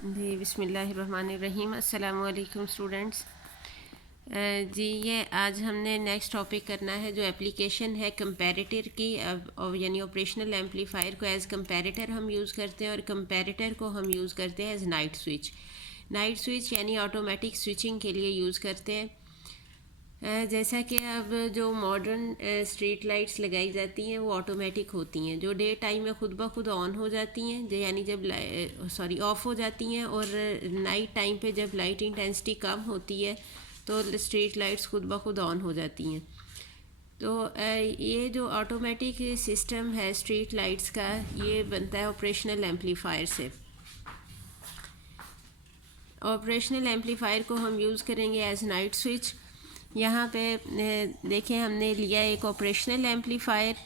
जी बिस्मिल्लाहिर्रहमानिर्रहीम। अस्सलामु अलैकुम स्टूडेंट्स। जी ये आज हमने नेक्स्ट टॉपिक करना है जो एप्लीकेशन है कंपैरेटर की, यानी ऑपरेशनल एम्पलीफायर को एज़ कंपैरेटर हम यूज़ करते हैं और कंपैरेटर को हम यूज़ करते हैं as night switch. Night switch यानी ऑटोमेटिक स्विचिंग के लिए यूज़ करते हैं। जैसा कि अब जो मॉडर्न स्ट्रीट लाइट्स लगाई जाती हैं वो ऑटोमेटिक होती हैं, जो डे टाइम में खुद ब खुद ऑन हो जाती हैं, यानी जब ऑफ़ हो जाती हैं, और नाइट टाइम पे जब लाइट इंटेंसिटी कम होती है तो स्ट्रीट लाइट्स खुद ब खुद ऑन हो जाती हैं। तो ये जो ऑटोमेटिक सिस्टम है स्ट्रीट लाइट्स का, ये बनता है ऑपरेशनल एम्पलीफायर से। ऑपरेशनल एम्पलीफायर को हम यूज़ करेंगे एज नाइट स्विच। यहाँ पे देखें, हमने लिया एक ऑपरेशनल एम्पलीफायर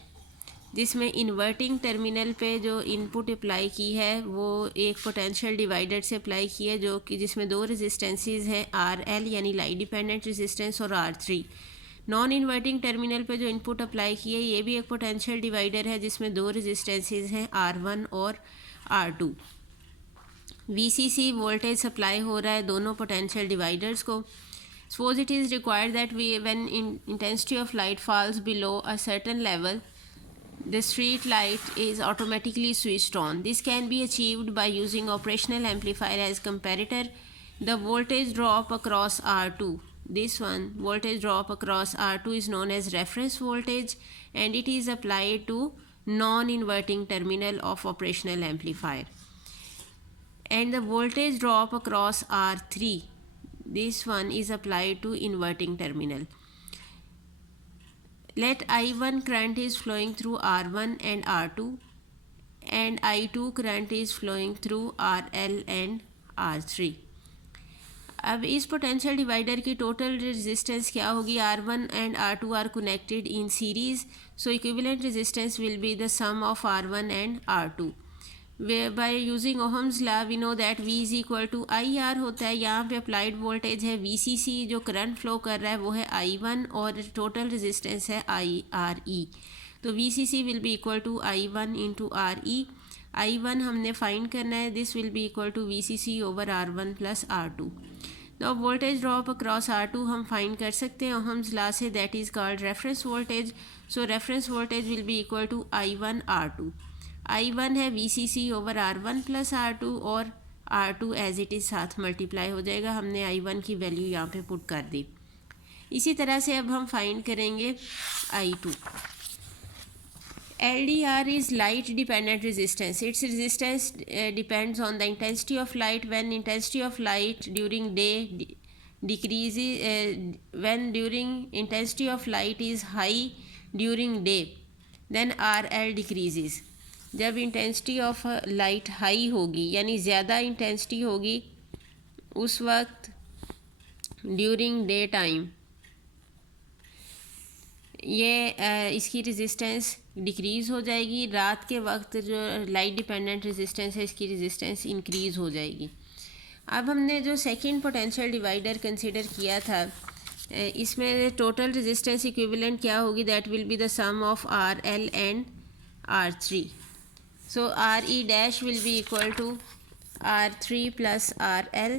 जिसमें इन्वर्टिंग टर्मिनल पे जो इनपुट अप्लाई की है वो एक पोटेंशियल डिवाइडर से अप्लाई की है, जो कि जिसमें दो रेजिस्टेंसेस हैं, RL यानी लाइट डिपेंडेंट रेजिस्टेंस और R3। नॉन इन्वर्टिंग टर्मिनल पे जो इनपुट अप्लाई की है ये भी एक पोटेंशियल डिवाइडर है जिसमें दो रेजिस्टेंसेस हैं, R1 और R2। VCC वोल्टेज सप्लाई हो रहा है दोनों पोटेंशियल डिवाइडर्स को। Suppose it is required that when intensity of light falls below a certain level, the street light is automatically switched on. This can be achieved by using operational amplifier as comparator. The voltage drop across R2, this one voltage drop across R2 is known as reference voltage, and it is applied to non-inverting terminal of operational amplifier. And the voltage drop across R3, this one is applied to inverting terminal. Let I1 current is flowing through R1 and R2, and I2 current is flowing through RL and R3. अब इस potential divider की total resistance क्या होगी? R1 and R2 are connected in series, so equivalent resistance will be the sum of R1 and R2. By using Ohm's law we know that V is equal to IR होता है। यहाँ पे applied voltage है VCC, जो current flow कर रहा है वो है I1 और टोटल रेजिस्टेंस है IRE। तो VCC will be equal to I1 into RE। I1 हमने फाइंड करना है, this will be equal to VCC over R1 plus R2। तो वोल्टेज ड्रॉप अक्रॉस R2 हम फाइंड कर सकते हैं Ohm's law से, that is called reference voltage. So reference voltage will be equal to I1 R2। I1 है VCC over R1 plus R2, और R2 as it is साथ multiply हो जाएगा। हमने I1 की वैल्यू यहाँ पे पुट कर दी। इसी तरह से अब हम फाइंड करेंगे I2। LDR is light dependent resistance. Its resistance depends on the intensity of light. When intensity of light during day decreases, when during intensity of light is high during day, then RL decreases. जब intensity of light high होगी यानी ज़्यादा intensity होगी उस वक्त during day time ये इसकी resistance decrease हो जाएगी। रात के वक्त जो लाइट डिपेंडेंट रेजिस्टेंस है इसकी रेजिस्टेंस इंक्रीज़ हो जाएगी। अब हमने जो सेकंड पोटेंशियल डिवाइडर कंसिडर किया था, इसमें टोटल रेजिस्टेंस इक्विवेलेंट क्या होगी? That will be the sum of RL and R3. So RE dash will be equal to R3 plus RL.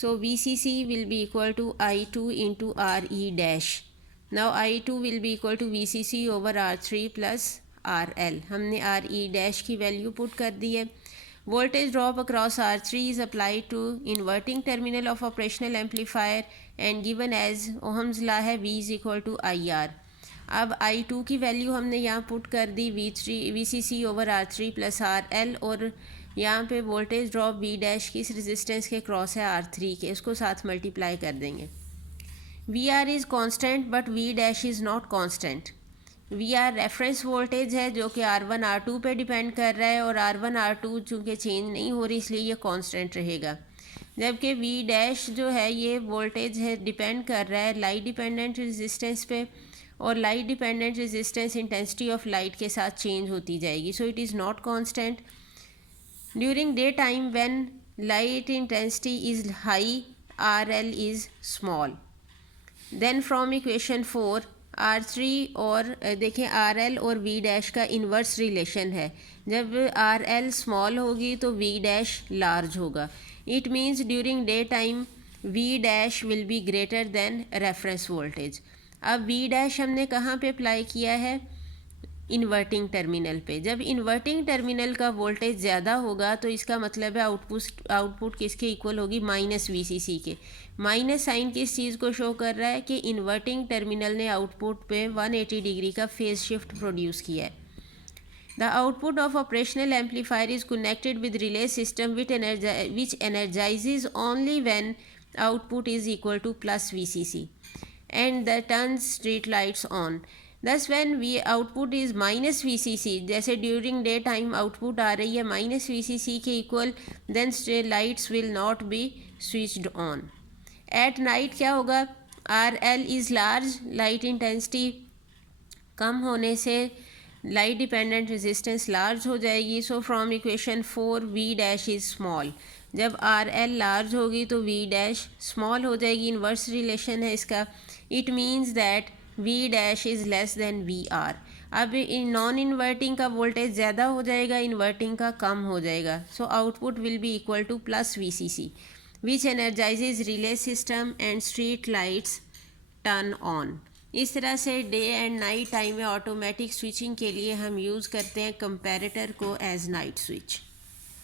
So VCC will be equal to I2 into RE dash. Now I2 will be equal to VCC over R3 plus RL. हमने RE dash की value put कर दी है। Voltage drop across R3 is applied to inverting terminal of operational amplifier and given as Ohm's law है V is equal to IR. अब I2 की value हमने यहाँ put कर दी VCC over R3 plus RL, और यहाँ पे वोल्टेज ड्रॉप V डैश की इस रेजिस्टेंस के क्रॉस है R3 के, इसको साथ मल्टीप्लाई कर देंगे। VR is constant but V dash is not constant. VR reference voltage है जो कि R1 R2 पे डिपेंड कर रहा है, और R1 R2 चूँकि चेंज नहीं हो रही इसलिए ये कांस्टेंट रहेगा। जबकि V डैश जो है ये वोल्टेज है डिपेंड कर रहा है लाइट डिपेंडेंट रेजिस्टेंस पे, और light dependent resistance intensity of light के साथ चेंज होती जाएगी, so it is not constant. During day time when light intensity is high RL is small. Then from equation 4 R3 और देखें RL और V dash का इन्वर्स रिलेशन है। जब RL स्मॉल होगी तो V डैश लार्ज होगा। It means during day time V dash will be greater than reference voltage. अब V डैश हमने कहाँ पे अप्लाई किया है? इन्वर्टिंग टर्मिनल पे। जब इन्वर्टिंग टर्मिनल का वोल्टेज ज़्यादा होगा तो इसका मतलब है आउटपुट किसके इक्वल होगी? माइनस VCC के। माइनस साइन किस चीज़ को शो कर रहा है? कि इन्वर्टिंग टर्मिनल ने आउटपुट पे 180 डिग्री का फेज शिफ्ट प्रोड्यूस किया है। The output of operational amplifier is connected with relay system which energizes only when output is equal to plus VCC and the turns street lights on. Thus when output is minus VCC, जैसे during day time output आ रही है minus VCC के equal, then lights will not be switched on. At night क्या होगा? RL is large, light intensity कम होने से light dependent resistance large हो जाएगी। So from equation 4 V dash is small. जब RL लार्ज होगी तो V डैश स्मॉल हो जाएगी। इन्वर्स रिलेशन है इसका। It means that V dash is less than VR। अब नॉन इन्वर्टिंग का वोल्टेज ज़्यादा हो जाएगा, इन्वर्टिंग का कम हो जाएगा। So output will be equal to plus VCC which energizes relay system and street lights turn on. इस तरह से डे एंड नाइट टाइम में ऑटोमेटिक स्विचिंग के लिए हम यूज़ करते हैं कंपैरेटर को एज नाइट स्विच।